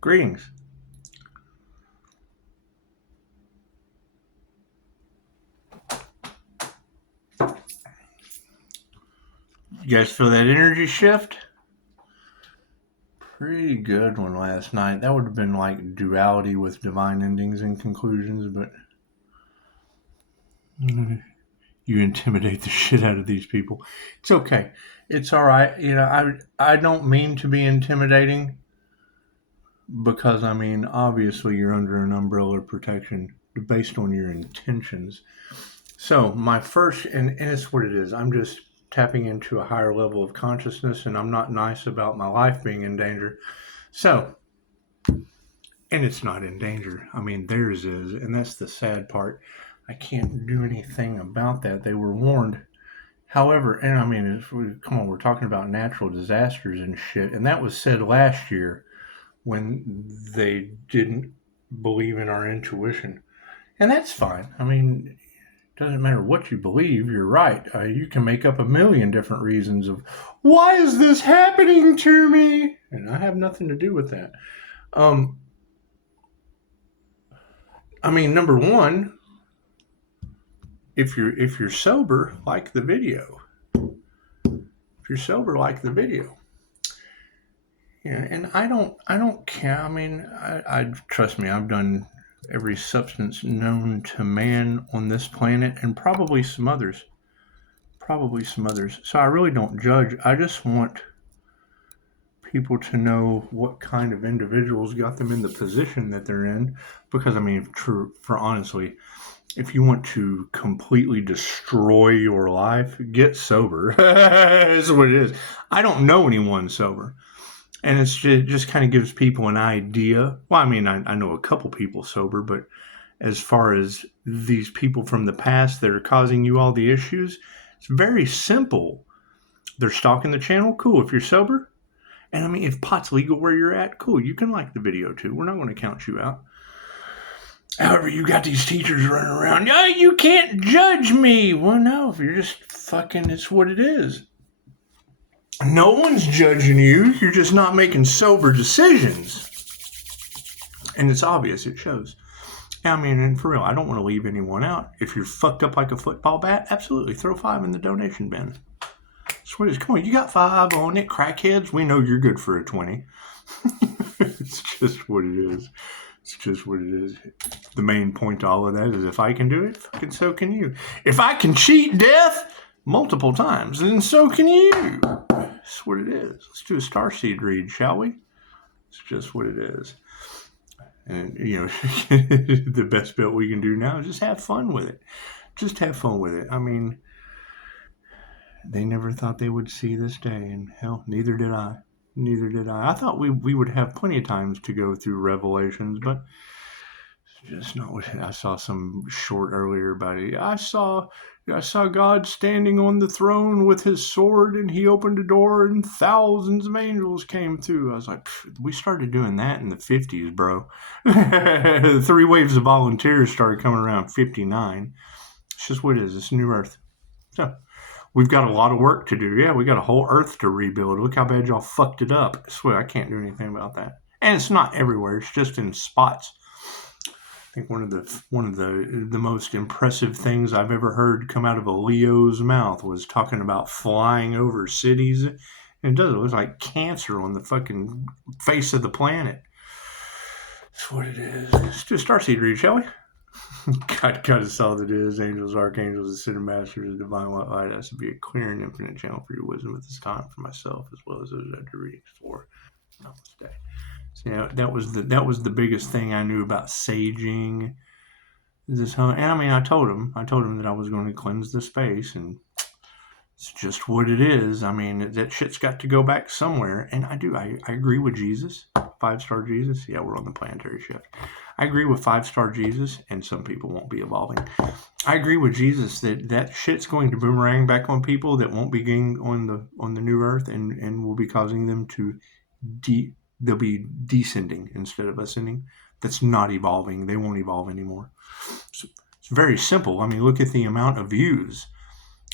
Greetings. You guys feel that energy shift? Pretty good one last night. That would have been like duality with divine endings and conclusions, but you intimidate the shit out of these people. It's okay. It's all right. You know, I don't mean to be intimidating because, I mean, obviously you're under an umbrella of protection based on your intentions. So my first, and it's what it is. I'm just tapping into a higher level of consciousness, and I'm not nice about my life being in danger. So, and it's not in danger. I mean, theirs is, and that's the sad part. I can't do anything about that. They were warned. However, and I mean, come on, we're talking about natural disasters and shit, and that was said last year when they didn't believe in our intuition. And that's fine. I mean, doesn't matter what you believe, you're right. You can make up a million different reasons of, why is this happening to me? And I have nothing to do with that. I mean, number one, if you're sober, like the video. If you're sober, like the video. Yeah, and I don't care. I mean, I trust me, I've done every substance known to man on this planet, and probably some others. So I really don't judge. I just want people to know what kind of individuals got them in the position that they're in. Because, I mean, for honestly, if you want to completely destroy your life, get sober. That's what it is. I don't know anyone sober. And it just kind of gives people an idea. Well, I mean, I know a couple people sober, but as far as these people from the past that are causing you all the issues, it's very simple. They're stalking the channel. Cool. If you're sober, and I mean, if pot's legal where you're at, cool. You can like the video too. We're not going to count you out. However, you got these teachers running around. Oh, you can't judge me. Well, no, if you're just fucking, it's what it is. No one's judging you. You're just not making sober decisions. And it's obvious. It shows. I mean, and for real, I don't want to leave anyone out. If you're fucked up like a football bat, absolutely. Throw 5 in the donation bin. That's what it is. Come on, you got 5 on it. Crackheads, we know you're good for a 20. It's just what it is. It's just what it is. The main point to all of that is if I can do it, fucking so can you. If I can cheat death multiple times, then so can you. That's what it is. Let's do a starseed read, shall we? It's just what it is. And, you know, the best bet we can do now is just have fun with it. Just have fun with it. I mean, they never thought they would see this day, and hell, neither did I. I thought we would have plenty of times to go through Revelations, but it's just not what I saw. Some short earlier about it. I saw God standing on the throne with his sword, and he opened a door, and thousands of angels came through. I was like, we started doing that in the 50s, bro. 3 waves of volunteers started coming around 59. It's just what it is. It's New Earth. So we've got a lot of work to do. Yeah, we got a whole Earth to rebuild. Look how bad y'all fucked it up. I swear, I can't do anything about that. And it's not everywhere. It's just in spots. I think one of the most impressive things I've ever heard come out of a Leo's mouth was talking about flying over cities. And it does. It looks like cancer on the fucking face of the planet. That's what it is. Let's do a starseed read, shall we? God is all that is. Angels, archangels, ascended masters, the divine light has to be a clear and infinite channel for your wisdom at this time for myself as well as those I do readings for. Namaste. So, you know, that was the biggest thing I knew about saging. And I mean, I told him that I was going to cleanse the space, and it's just what it is. I mean, that shit's got to go back somewhere, and I do. I agree with Jesus, 5-star Jesus. Yeah, we're on the planetary shift. I agree with 5-star Jesus, and some people won't be evolving. I agree with Jesus that shit's going to boomerang back on people that won't be getting on the new earth, and will be causing them to they'll be descending instead of ascending. That's not evolving. They won't evolve anymore. So it's very simple. I mean, look at the amount of views,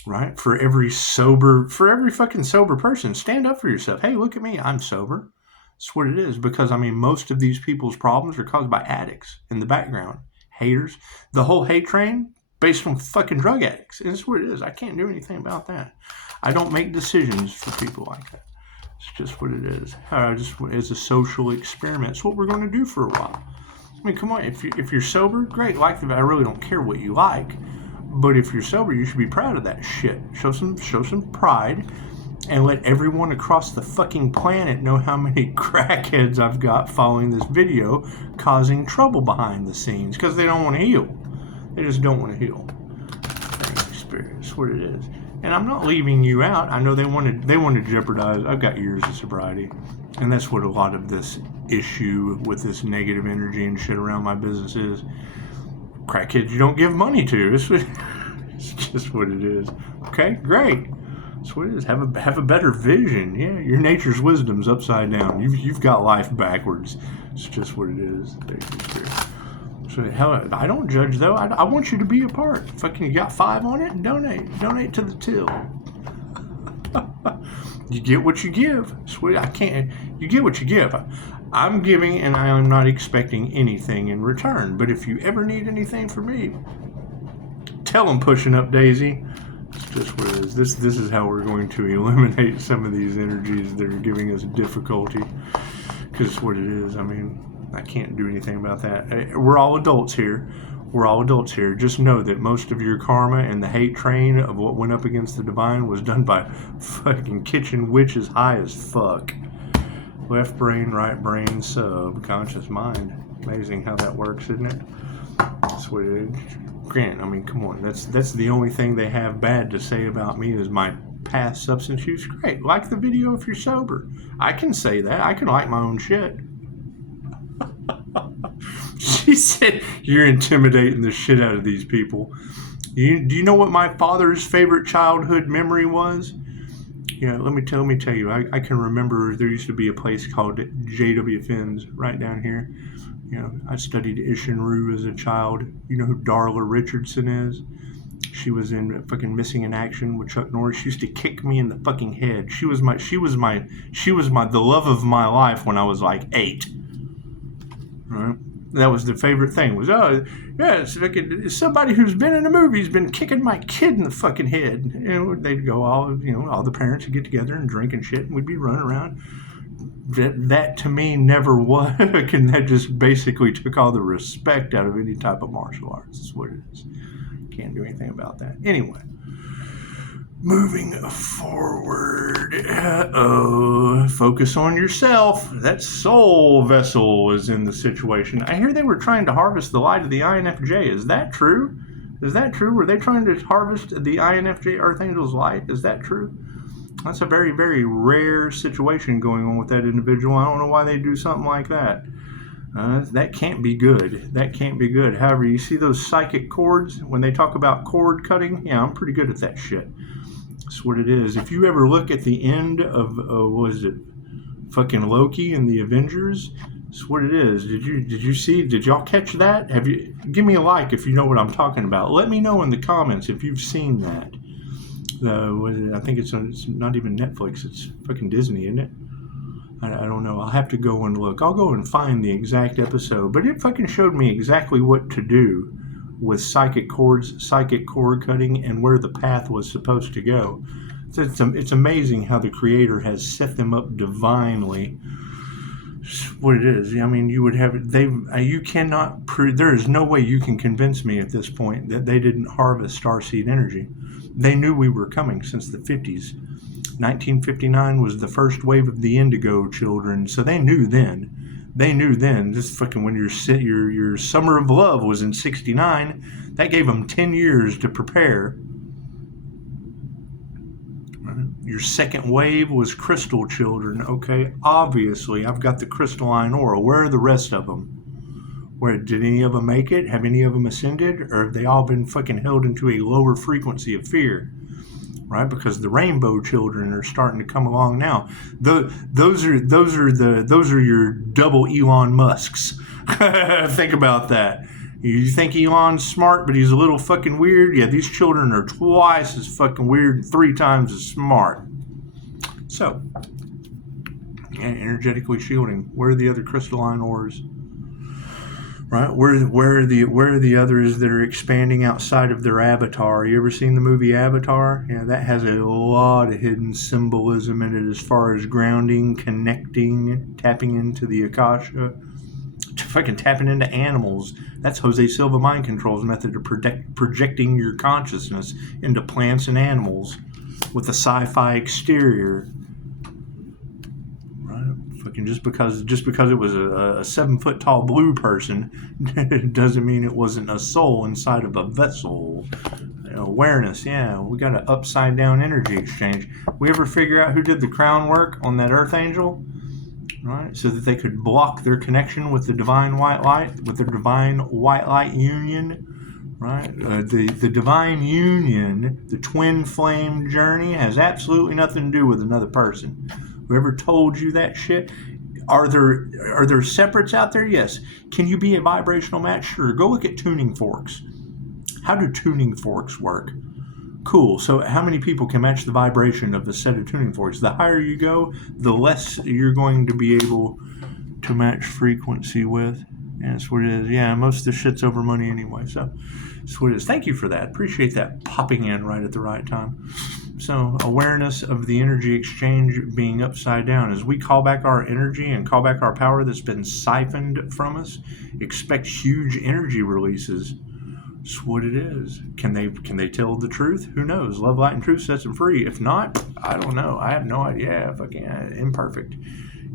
right? For every fucking sober person, stand up for yourself. Hey, look at me. I'm sober. That's what it is. Because, I mean, most of these people's problems are caused by addicts in the background. Haters. The whole hate train based on fucking drug addicts. And that's what it is. I can't do anything about that. I don't make decisions for people like that. It's just what it is. It's a social experiment. It's what we're going to do for a while. I mean, come on. If you're sober, great. I really don't care what you like. But if you're sober, you should be proud of that shit. Show some pride. And let everyone across the fucking planet know how many crackheads I've got following this video causing trouble behind the scenes because they don't want to heal. They just don't want to heal. That's what it is. And I'm not leaving you out. I know they want to jeopardize. I've got years of sobriety. And that's what a lot of this issue with this negative energy and shit around my business is. Crackheads you don't give money to. It's just what it is. Okay, great. That's what it is. Have a better vision. Yeah, your nature's wisdom's upside down. You've got life backwards. It's just what it is. So hell, I don't judge though. I want you to be a part. Fucking, you got 5 on it and donate to the till. You get what you give. Sweet, I can't. You get what you give. I'm giving, and I am not expecting anything in return. But if you ever need anything from me, tell them pushing up Daisy. It's just what it is. This is how we're going to eliminate some of these energies that are giving us difficulty. Because it's what it is. I mean, I can't do anything about that. We're all adults here. Just know that most of your karma and the hate train of what went up against the divine was done by fucking kitchen witches high as fuck. Left brain, right brain, subconscious mind. Amazing how that works, isn't it? That's what it is. Grant, I mean, come on. That's the only thing they have bad to say about me is my past substance use. Great. Like the video if you're sober. I can say that. I can like my own shit. She said, you're intimidating the shit out of these people. Do you know what my father's favorite childhood memory was? Yeah, let me tell you. I can remember there used to be a place called J.W. Finn's right down here. You know, I studied Ishinru as a child. You know who Darla Richardson is? She was in fucking Missing in Action with Chuck Norris. She used to kick me in the fucking head. She was the love of my life when I was like 8. Right? That was the favorite thing. It's fucking somebody who's been in a movie has been kicking my kid in the fucking head. You know, they'd go all the parents would get together and drink and shit, and we'd be running around. That to me never was, and that just basically took all the respect out of any type of martial arts. That's what it is. Can't do anything about that. Anyway, moving forward. Focus on yourself. That soul vessel is in the situation. I hear they were trying to harvest the light of the INFJ. Is that true? Were they trying to harvest the INFJ Archangel's light? Is that true? That's a very, very rare situation going on with that individual. I don't know why they do something like that. That can't be good. However, you see those psychic cords? When they talk about cord cutting, yeah, I'm pretty good at that shit. That's what it is. If you ever look at the end of, fucking Loki and the Avengers, that's what it is. Did y'all catch that? Give me a like if you know what I'm talking about. Let me know in the comments if you've seen that. I think it's not even Netflix. It's fucking Disney, isn't it? I don't know. I'll have to go and look. I'll go and find the exact episode. But it fucking showed me exactly what to do with psychic cord cutting and where the path was supposed to go. It's amazing how the Creator has set them up divinely. What it is. I mean, you would have it. You cannot prove. There is no way you can convince me at this point that they didn't harvest starseed energy. They knew we were coming since the 50s. 1959 was the first wave of the Indigo children, so they knew then. Just fucking when your summer of love was in 69, that gave them 10 years to prepare. Your second wave was crystal children. Okay, obviously I've got the crystalline aura. Where are the rest of them? Did any of them make it? Have any of them ascended? Or have they all been fucking held into a lower frequency of fear? Right? Because the rainbow children are starting to come along now. Those are your double Elon Musks. Think about that. You think Elon's smart, but he's a little fucking weird? Yeah, these children are twice as fucking weird, 3 times as smart. So, Yeah, energetically shielding. Where are the other crystalline ores? Right? Where are the others that are expanding outside of their avatar? You ever seen the movie Avatar? Yeah, that has a lot of hidden symbolism in it as far as grounding, connecting, tapping into the Akasha, fucking tapping into animals. That's Jose Silva Mind Control's method of projecting your consciousness into plants and animals with a sci-fi exterior. Fucking just because it was a 7-foot tall blue person doesn't mean it wasn't a soul inside of a vessel. Awareness, yeah, we got an upside down energy exchange. We ever figure out who did the crown work on that Earth Angel? Right, so that they could block their connection with the divine white light, with the divine white light union. Right, the divine union, the twin flame journey, has absolutely nothing to do with another person. Whoever told you that shit? Are there separates out there? Yes. Can you be a vibrational match? Sure. Go look at tuning forks. How do tuning forks work? Cool. So how many people can match the vibration of a set of tuning forks? The higher you go, the less you're going to be able to match frequency with. Yeah, that's what it is. Yeah, most of the shit's over money anyway. So that's what it is. Thank you for that. Appreciate that popping in right at the right time. So awareness of the energy exchange being upside down. As we call back our energy and call back our power that's been siphoned from us, expect huge energy releases. That's what it is. Can they tell the truth? Who knows? Love, light, and truth sets them free. If not, I don't know. I have no idea. Fucking imperfect.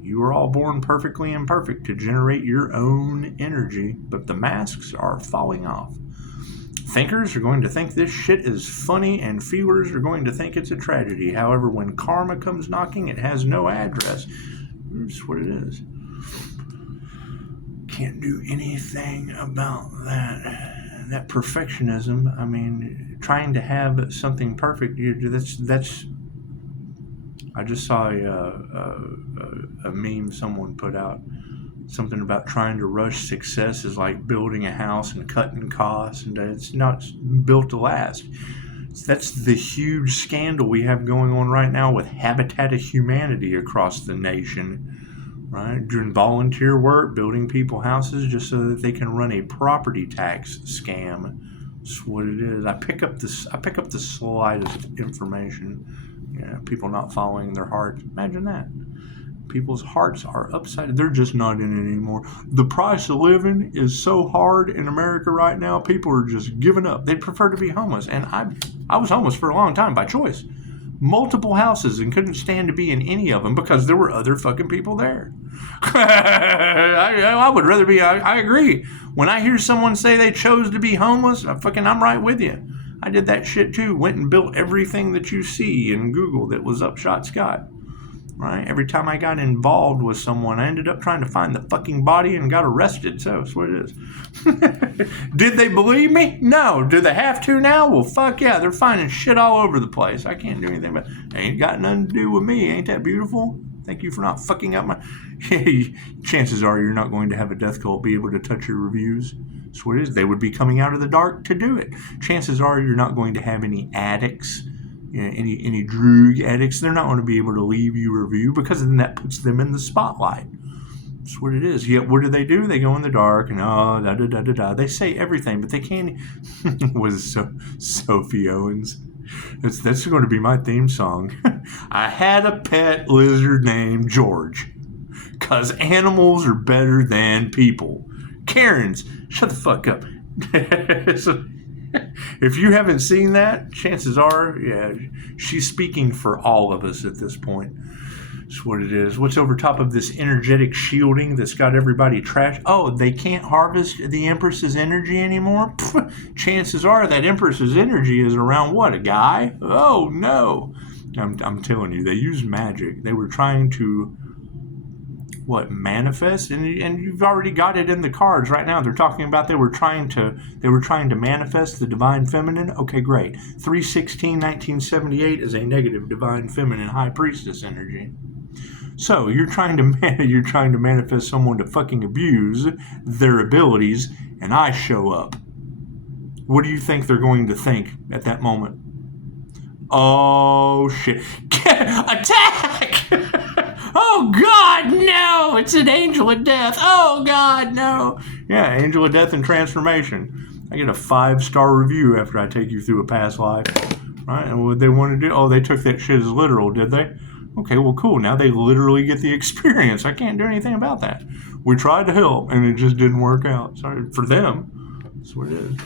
You are all born perfectly imperfect to generate your own energy, but the masks are falling off. Thinkers are going to think this shit is funny, and feelers are going to think it's a tragedy. However, when karma comes knocking, it has no address. That's what it is. Can't do anything about that. That perfectionism, I mean, trying to have something perfect, that's I just saw a meme someone put out. Something about trying to rush success is like building a house and cutting costs, and it's not built to last. That's the huge scandal we have going on right now with Habitat of Humanity across the nation, right? Doing volunteer work, building people houses just so that they can run a property tax scam. That's what it is. I pick up the slightest information. Yeah, people not following their heart. Imagine that. People's hearts are upside. They're just not in it anymore. The price of living is so hard in America right now. People are just giving up. They prefer to be homeless. And I was homeless for a long time by choice. Multiple houses and couldn't stand to be in any of them because there were other fucking people there. I would rather be. I agree. When I hear someone say they chose to be homeless, I'm right with you. I did that shit too. Went and built everything that you see in Google that was Upshotscott. Right? Every time I got involved with someone, I ended up trying to find the fucking body and got arrested. So that's what it is. Did they believe me? No. Do they have to now? Well, fuck yeah. They're finding shit all over the place. I can't do anything, but it ain't got nothing to do with me. Ain't that beautiful? Thank you for not fucking up my... Chances are you're not going to have a death cult be able to touch your reviews. That's what it is. They would be coming out of the dark to do it. Chances are you're not going to have any addicts, any drug addicts. They're not going to be able to leave you a review because then that puts them in the spotlight. That's what it is. Yet what do? They go in the dark and da. They say everything, but they can't. Was Sophie Owens. That's going to be my theme song. I had a pet lizard named George, 'cause animals are better than people. Karens, shut the fuck up. So, if you haven't seen that, chances are, yeah, she's speaking for all of us at this point. That's what it is. What's over top of this energetic shielding that's got everybody trashed? Oh, they can't harvest the Empress's energy anymore? Chances are that Empress's energy is around what, a guy? Oh, no. I'm telling you, they used magic. They were trying to... manifest, and you've already got it in the cards right now. They're talking about they were trying to manifest the divine feminine. Okay, great. 3/16/1978 is a negative divine feminine high priestess energy. So you're trying to manifest someone to fucking abuse their abilities, and I show up. What do you think they're going to think at that moment? Oh shit! Attack! Oh, God, no! It's an angel of death. Oh, God, no. Yeah, angel of death and transformation. I get a 5-star review after I take you through a past life. Right? And what they want to do? Oh, they took that shit as literal, did they? Okay, well, cool. Now they literally get the experience. I can't do anything about that. We tried to help, and it just didn't work out. Sorry for them. That's what it is.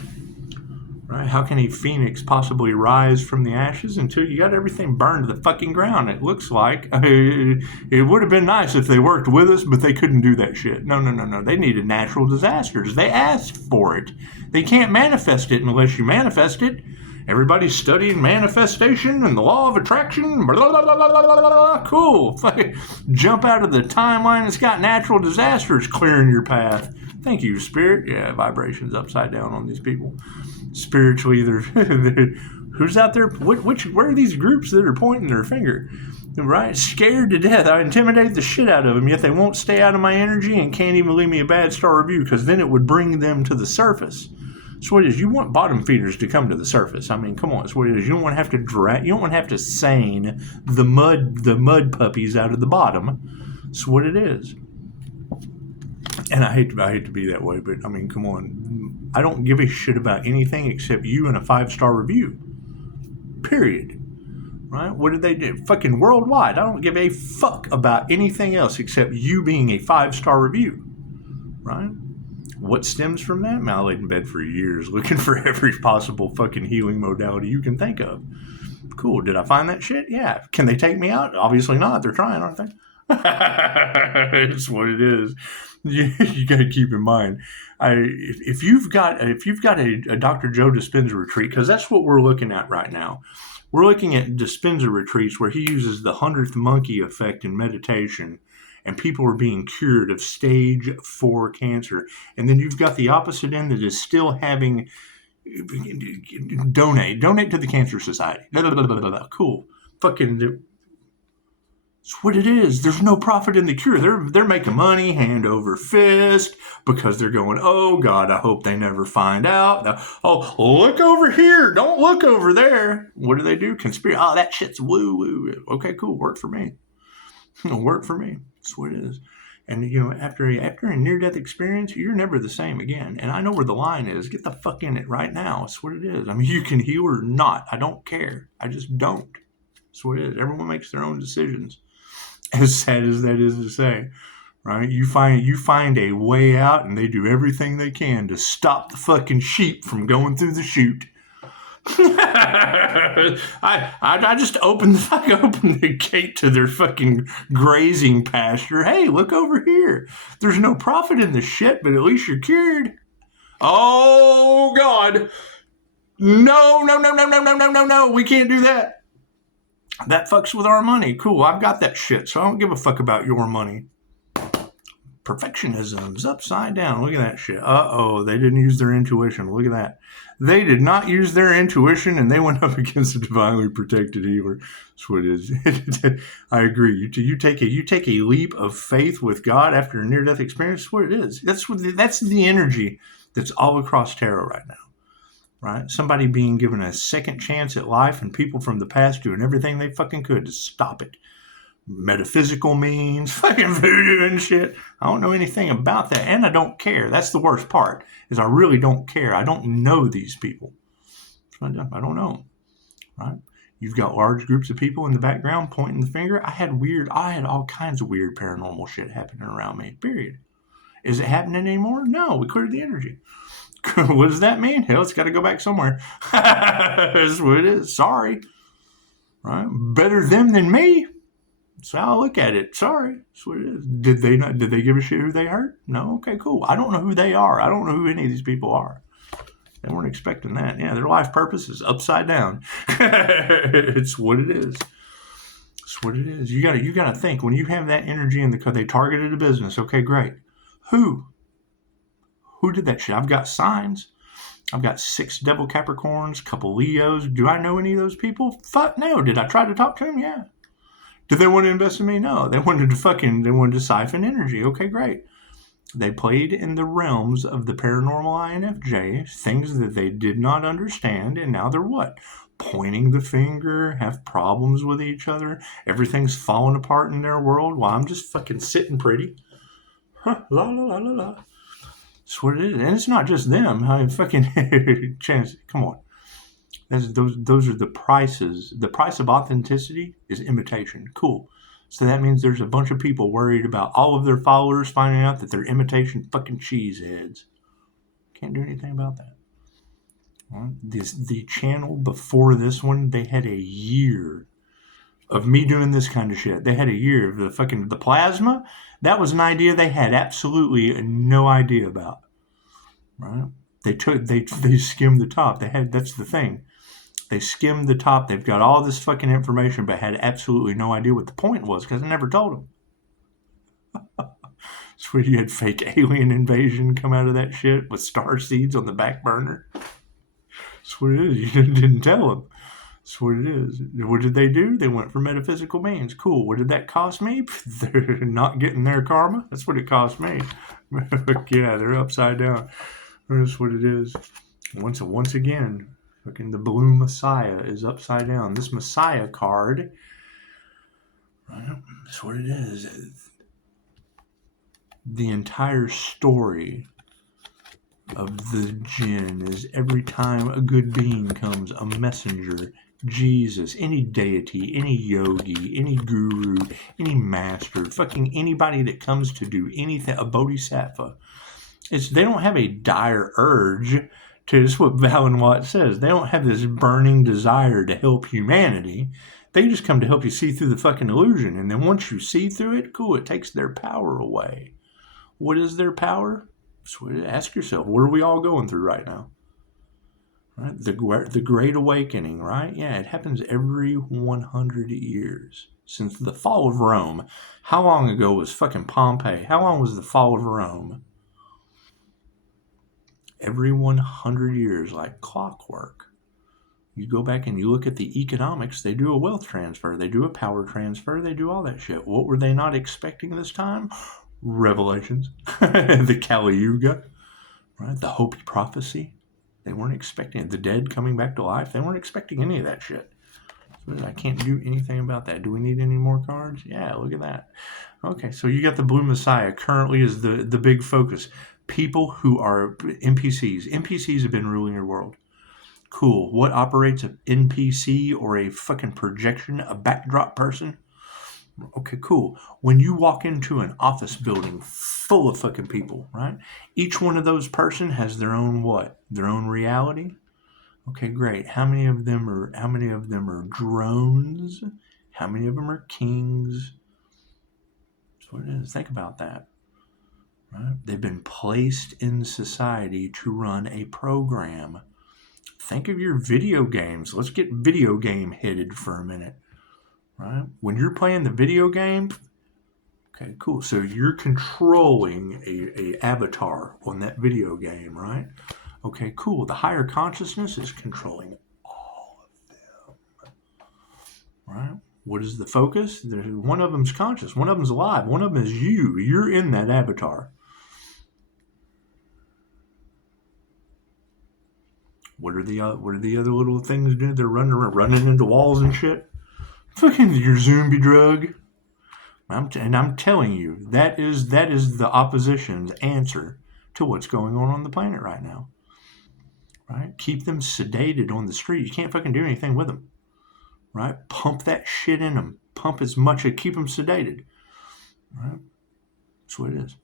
Right? How can a phoenix possibly rise from the ashes until you got everything burned to the fucking ground? It looks like it would have been nice if they worked with us, but they couldn't do that shit. No. They needed natural disasters. They asked for it. They can't manifest it unless you manifest it. Everybody's studying manifestation and the law of attraction. Blah, blah, blah, blah, blah, blah. Cool. Fucking jump out of the timeline that's got natural disasters clearing your path. Thank you, Spirit. Yeah, vibrations upside down on these people. Spiritually, they're who's out there? Where are these groups that are pointing their finger? Right? Scared to death. I intimidate the shit out of them, yet they won't stay out of my energy and can't even leave me a bad star review because then it would bring them to the surface. That's what it is. You want bottom feeders to come to the surface. I mean, come on. That's what it is. You don't want to have to drag. You don't want to have to seine the mud puppies out of the bottom. That's what it is. And I hate to be that way, but I mean, come on. I don't give a shit about anything except you and a 5-star review. Period. Right? What did they do? Fucking worldwide. I don't give a fuck about anything else except you being a 5-star review. Right? What stems from that? Man, I laid in bed for years looking for every possible fucking healing modality you can think of. Cool. Did I find that shit? Yeah. Can they take me out? Obviously not. They're trying, aren't they? It's what it is. You got to keep in mind. If you've got a Dr. Joe Dispenza retreat, because that's what we're looking at right now. We're looking at Dispenza retreats where he uses the 100th monkey effect in meditation, and people are being cured of stage 4 cancer. And then you've got the opposite end that is still having donate to the Cancer Society. Blah, blah, blah, blah, blah. Cool. Fucking. It's what it is. There's no profit in the cure. They're making money hand over fist because they're going, oh, God, I hope they never find out. Oh, look over here. Don't look over there. What do? Conspiracy. Oh, that shit's woo-woo. Okay, cool. Worked for me. Worked for me. That's what it is. And, after a near-death experience, you're never the same again. And I know where the line is. Get the fuck in it right now. That's what it is. I mean, you can heal or not. I don't care. I just don't. That's what it is. Everyone makes their own decisions. As sad as that is to say, right? You find a way out, and they do everything they can to stop the fucking sheep from going through the chute. I just opened the gate to their fucking grazing pasture. Hey, look over here. There's no profit in the shit, but at least you're cured. Oh God, no! We can't do that. That fucks with our money. Cool, I've got that shit, so I don't give a fuck about your money. Perfectionism's upside down. Look at that shit. Uh-oh, they didn't use their intuition. Look at that. They did not use their intuition, and they went up against a divinely protected healer. That's what it is. I agree. You take a leap of faith with God after a near-death experience. That's what it is. That's the energy that's all across tarot right now. Right? Somebody being given a second chance at life and people from the past doing everything they fucking could to stop it. Metaphysical means, fucking voodoo and shit. I don't know anything about that, and I don't care. That's the worst part, is I really don't care. I don't know these people. I don't know them, right? You've got large groups of people in the background pointing the finger. I had all kinds of weird paranormal shit happening around me, period. Is it happening anymore? No, we cleared the energy. What does that mean? Hell, it's got to go back somewhere. That's what it is. Sorry. Right? Better them than me. That's how I look at it. Sorry. That's what it is. Did they give a shit who they hurt? No? Okay, cool. I don't know who they are. I don't know who any of these people are. They weren't expecting that. Yeah, their life purpose is upside down. It's what it is. It's what it is. You gotta think, when you have that energy in they targeted a business. Okay, great. Who did that shit? I've got signs. I've got 6 Devil Capricorns, a couple Leos. Do I know any of those people? Fuck no. Did I try to talk to them? Yeah. Did they want to invest in me? No. They wanted to siphon energy. Okay, great. They played in the realms of the paranormal INFJ, things that they did not understand, and now they're what? Pointing the finger, have problems with each other, everything's falling apart in their world while I'm just fucking sitting pretty. Huh, la la la la la. That's what it is. And it's not just them. I fucking chance. Come on. Those are the prices. The price of authenticity is imitation. Cool. So that means there's a bunch of people worried about all of their followers finding out that they're imitation fucking cheeseheads. Can't do anything about that. The channel before this one, they had a year of me doing this kind of shit. They had a year of the plasma. That was an idea they had absolutely no idea about. Right? They skimmed the top. That's the thing. They skimmed the top. They've got all this fucking information, but had absolutely no idea what the point was because I never told them. That's where you had fake alien invasion come out of that shit with star seeds on the back burner. That's what it is. You didn't tell them. That's what it is. What did they do? They went for metaphysical means. Cool. What did that cost me? They're not getting their karma. That's what it cost me. Yeah, they're upside down. That's what it is. Once again, fucking the blue Messiah is upside down. This Messiah card, right? That's what it is. The entire story of the jinn is every time a good being comes, a messenger, Jesus, any deity, any yogi, any guru, any master, fucking anybody that comes to do anything, a bodhisattva. They don't have a dire urge to, this is what Val and Watt says, they don't have this burning desire to help humanity. They just come to help you see through the fucking illusion. And then once you see through it, cool, it takes their power away. What is their power? So ask yourself, what are we all going through right now? Right? The Great Awakening, right? Yeah, it happens every 100 years. Since the fall of Rome. How long ago was fucking Pompeii? How long was the fall of Rome? Every 100 years, like clockwork. You go back and you look at the economics, they do a wealth transfer, they do a power transfer, they do all that shit. What were they not expecting this time? Revelations, the Kali Yuga, right? The Hopi prophecy. They weren't expecting it. The dead coming back to life. They weren't expecting any of that shit. I can't do anything about that. Do we need any more cards? Yeah, look at that. Okay, so you got the Blue Messiah. Currently is the big focus. People who are NPCs. NPCs have been ruling your world. Cool. What operates an NPC or a fucking projection, a backdrop person? Okay, cool. When you walk into an office building full of fucking people, right? Each one of those person has their own what? Their own reality? Okay, great. How many of them are drones? How many of them are kings? That's what it is. Think about that. Right? They've been placed in society to run a program. Think of your video games. Let's get video game headed for a minute. Right? When you're playing the video game, okay, cool. So you're controlling a avatar on that video game, right? Okay, cool. The higher consciousness is controlling all of them, right? What is the focus? One of them's conscious. One of them's alive. One of them is you. You're in that avatar. What are the other little things doing? They're running into walls and shit. Fucking your zombie drug. I'm telling you, that is the opposition's answer to what's going on the planet right now. Right? Keep them sedated on the street. You can't fucking do anything with them. Right? Pump that shit in them. Pump as much as keep them sedated. Right? That's what it is.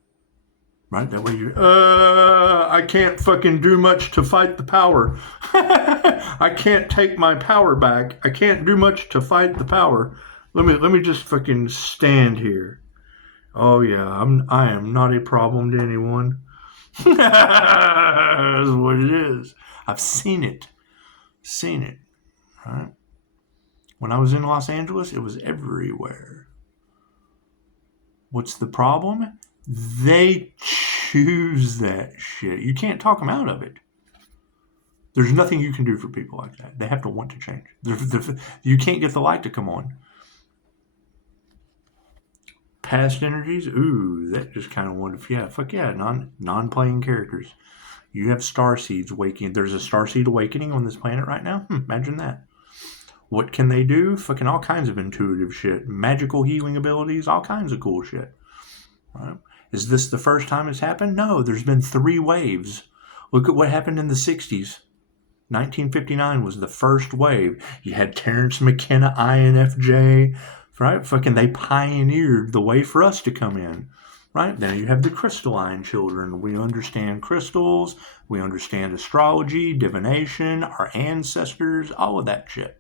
Right? That way you're, I can't fucking do much to fight the power. I can't take my power back. I can't do much to fight the power. Let me just fucking stand here. Oh yeah, I am not a problem to anyone. That's what it is. I've seen it. Right? When I was in Los Angeles, it was everywhere. What's the problem? They choose that shit. You can't talk them out of it. There's nothing you can do for people like that. They have to want to change. You can't get the light to come on. Past energies, ooh, that just kind of wonderful. Yeah, fuck yeah, non-playing characters. You have star seeds awakening. There's a star seed awakening on this planet right now. Imagine that. What can they do? Fucking all kinds of intuitive shit. Magical healing abilities, all kinds of cool shit. Right? Is this the first time it's happened? No, there's been 3 waves. Look at what happened in the 60s. 1959 was the first wave. You had Terrence McKenna, INFJ, right? Fucking they pioneered the way for us to come in. Right? Then you have the crystalline children. We understand crystals. We understand astrology, divination, our ancestors, all of that shit.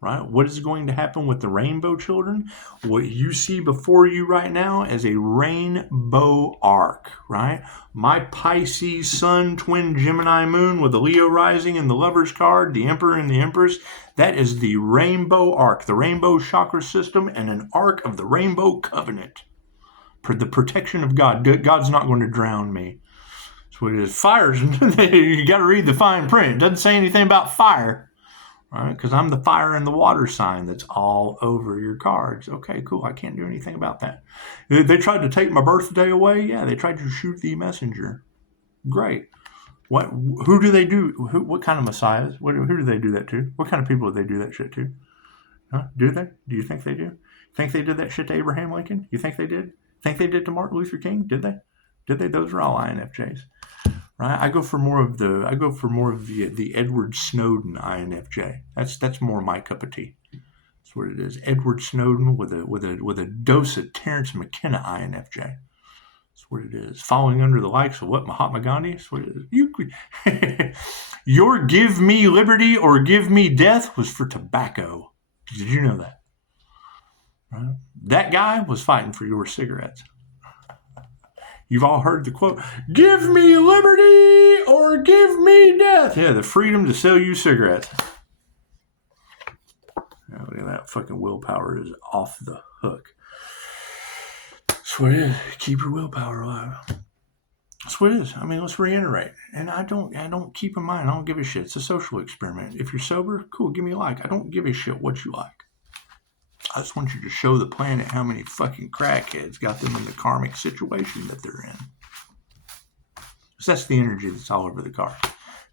Right? What is going to happen with the rainbow children? What you see before you right now is a rainbow arc, right? My Pisces sun, twin Gemini moon with the Leo rising and the Lover's card, the Emperor and the Empress, that is the rainbow arc, the rainbow chakra system, and an arc of the rainbow covenant. For the protection of God. God's not going to drown me. That's what it is. Fires, you got to read the fine print. It doesn't say anything about fire. Right? Because I'm the fire and the water sign that's all over your cards. Okay, cool. I can't do anything about that. They tried to take my birthday away. Yeah, they tried to shoot the messenger. Great. Who do they do? What kind of messiahs? Who do they do that to? What kind of people do they do that shit to? Huh? Do they? Do you think they do? Think they did that shit to Abraham Lincoln? You think they did? Think they did to Martin Luther King? Did they? Did they? Those are all INFJs. Right? I go for more of the Edward Snowden INFJ. That's more my cup of tea. That's what it is. Edward Snowden with a dose of Terrence McKenna INFJ. That's what it is. Following under the likes of what? Mahatma Gandhi? That's what it is. Your give me liberty or give me death was for tobacco. Did you know that? Right? That guy was fighting for your cigarettes. You've all heard the quote, give me liberty or give me death. Yeah, the freedom to sell you cigarettes. Yeah, look at that. Fucking willpower is off the hook. That's what it is. Keep your willpower alive. That's what it is. I mean, let's reiterate. And I don't keep in mind, I don't give a shit. It's a social experiment. If you're sober, cool, give me a like. I don't give a shit what you like. I just want you to show the planet how many fucking crackheads got them in the karmic situation that they're in. So that's the energy that's all over the card.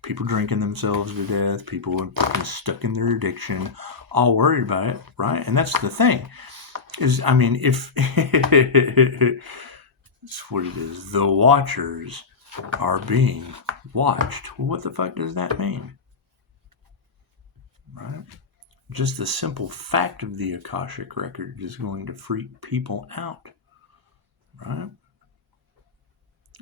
People drinking themselves to death, people stuck in their addiction, all worried about it, right? And that's the thing. Is, I mean, if it's what it is, the watchers are being watched. Well, what the fuck does that mean? Right? Just the simple fact of the Akashic record is going to freak people out, right?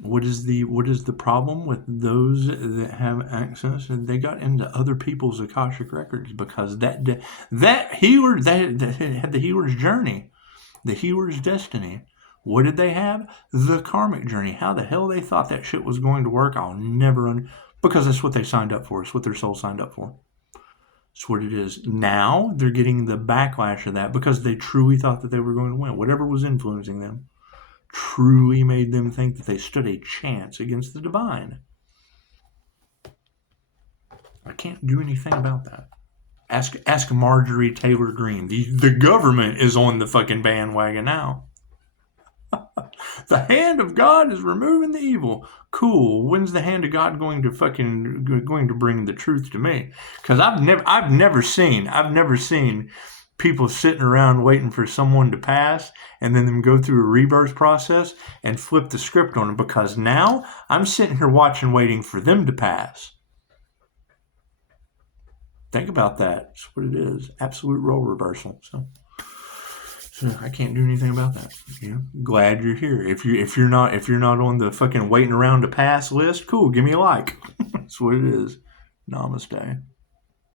What is the problem with those that have access? And they got into other people's Akashic records because that healer that had the healer's journey, the healer's destiny. What did they have? The karmic journey. How the hell they thought that shit was going to work? I'll never because that's what they signed up for. It's what their soul signed up for. That's what it is. Now they're getting the backlash of that because they truly thought that they were going to win. Whatever was influencing them truly made them think that they stood a chance against the divine. I can't do anything about that. Ask Marjorie Taylor Greene. The government is on the fucking bandwagon now. The hand of God is removing the evil. Cool. When's the hand of God going to bring the truth to me? Because I've never seen people sitting around waiting for someone to pass and then them go through a rebirth process and flip the script on them. Because now I'm sitting here waiting for them to pass. Think about that. That's what it is. Absolute role reversal. So I can't do anything about that. You know, glad you're here. If you're not on the fucking waiting around to pass list, cool, give me a like. That's what it is. Namaste.